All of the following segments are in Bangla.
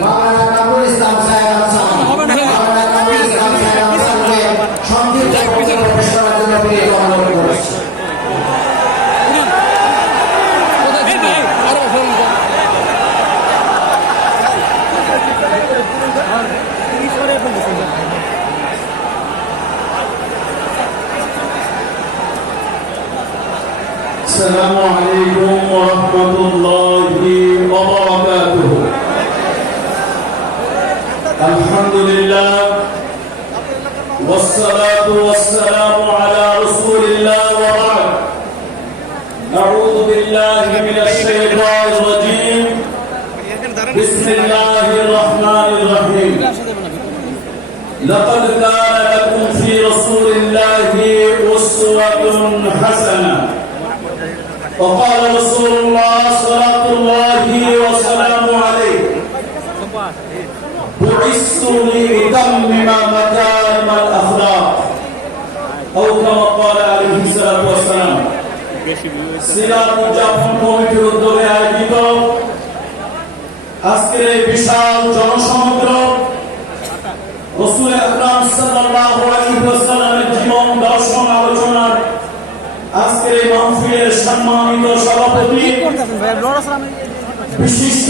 মাওলানা কামরুল الحمد لله والصلاة والسلام على رسول الله وبعد. أعوذ بالله من الشيطان الرجيم. بسم الله الرحمن الرحيم. لقد كان لكم في رسول الله أسوة حسنة. وقال رسول الله صلاة الله وسلامه عليه. بعثت لأتمم مكارم الأخلاق أو كما قال عليه الصلاة والسلام সিরাত উদযাপন কমিটির উদ্যোগে আয়োজিত আজকের এই বিশাল জনসমুদ্র রসুল আকরাম সাল্লাল্লাহু আলাইহি ওয়াসাল্লামের জীবন দর্শন আলোচনার আজকের এই মাহফিলের সম্মানিত সভাপতি বিশিষ্ট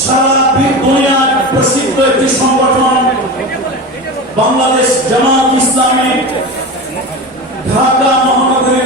সারা দুনিয়ার প্রসিদ্ধ একটি সংগঠন বাংলাদেশ জামাত ইসলামী ঢাকা মহানগরীর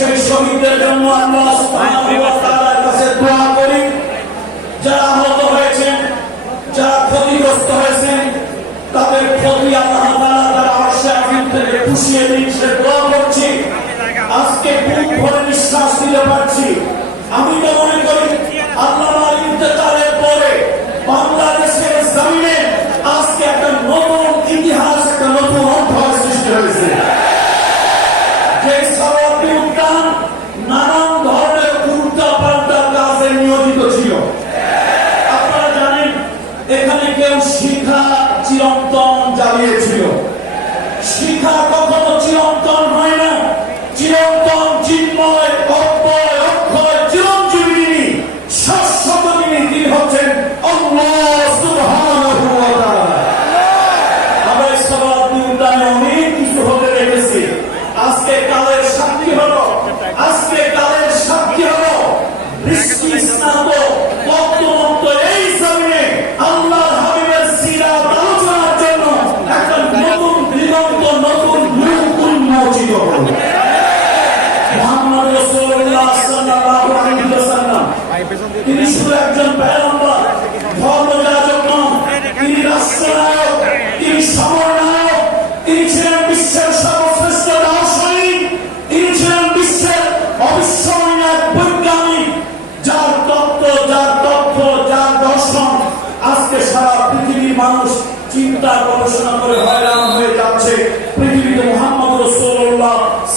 সেই শহীদদের জন্য আল্লাহ দোয়া করি। যারা আহত হয়েছেন, যারা ক্ষতিগ্রস্ত হয়েছেন, তাদের ক্ষতি আল্লাহ তার আরশে আজিম থেকে পুষিয়ে দিন, সে দোয়া করছি। আজকে বুক দিতে পারছি। আমি তো মনে করি আল্লাহর শিখা কখনো চিরন্তন হয় না। চিরন্তন চিন্ময়, অব্যয়, অক্ষয় চিরঞ্জীবিনী শাশ্বত তিনি। তিনি হচ্ছেন আমরা অনেক কিছু কালের সাক্ষী হলো, আজকে তিনি একজন পয়গম্বর ধর্মযাজক নন তিনি ছিলেন বিশ্বের সর্বশ্রেষ্ঠ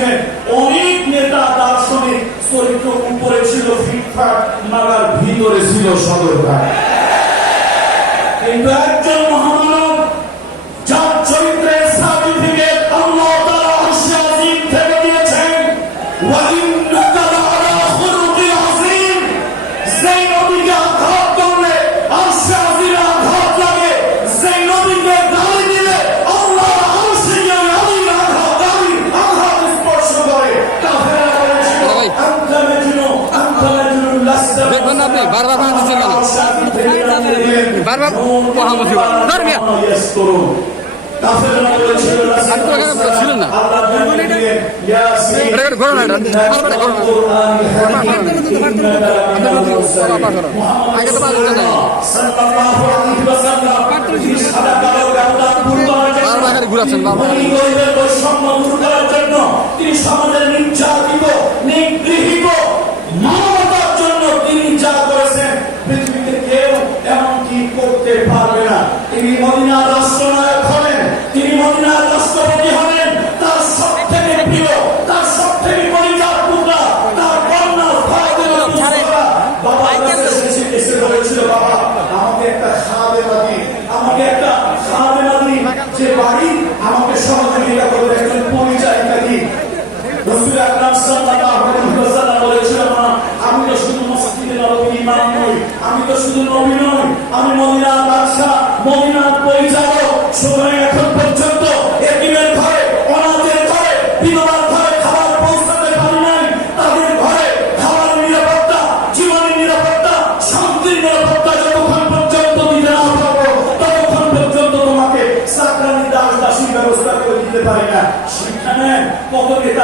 ছিলেন অনেক নেতা দার্শনিক চরিত্র উপরে ছিল ফিটফাট মারার ভিতরে ছিল সদরকার কিন্তু একজন মহামানব, যার চরিত্রের সার্টিফিকেট আল্লাহ তারা আজিম থেকে দিয়েছেন ওয়া মহামতি বলেন। ধর মিয়া। এখানে না। ঘুরাচ্ছেন, বারবার। মদিনার রাষ্ট্রনায়ক হলেন তিনি মদিনার রাষ্ট্রপতি হলেন তার সব থেকে প্রিয় তার সব থেকে পরিচার টুকরা তার কন্যা ফাতেমা মুস্তফা বাবার কাছে এসে এসে বলেছিল বাবা আমাকে একটা খাদেমা দিন আমাকে একটা খাদেমা দিন যে বাড়ি আমাকে সহযোগিতা করবে একজন পরিচারিকা দিন রসুল আকরাম সাল্লাল্লাহু আলাইহি ওয়াসাল্লাম বলেছিলেন আমি তো শুধু মসজিদে নববীর ইমাম নই আমি তো শুধু নবী নই আমি মদিনার পারি না। সেখানে কত